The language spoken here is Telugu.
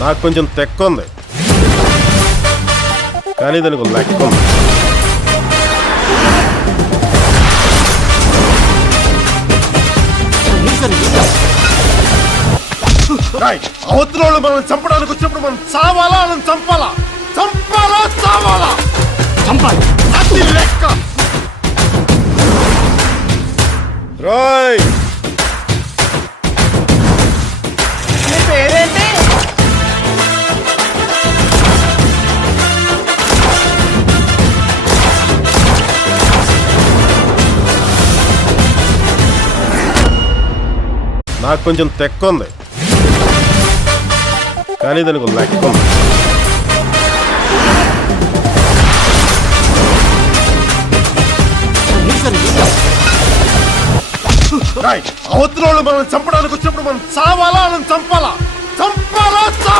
నాకు కొంచెం తెక్క ఉంది, కానీ దానికి లెక్క ఉంది. అవతల వాళ్ళు మనం చంపడానికి వచ్చినప్పుడు మనం చావాలా మనం చంపాలా, చంపాలా చావాలా? చంపాలి. అది లెక్క. రాయ్ నీ పేరేంటి? నాకు కొంచెం తెక్క ఉంది, కానీ దానికి లెక్క ఉంది. అవతల వాళ్ళు మనం చంపడానికి వచ్చినప్పుడు మనం చావాలా మనం చంపాలా, చంపాలా?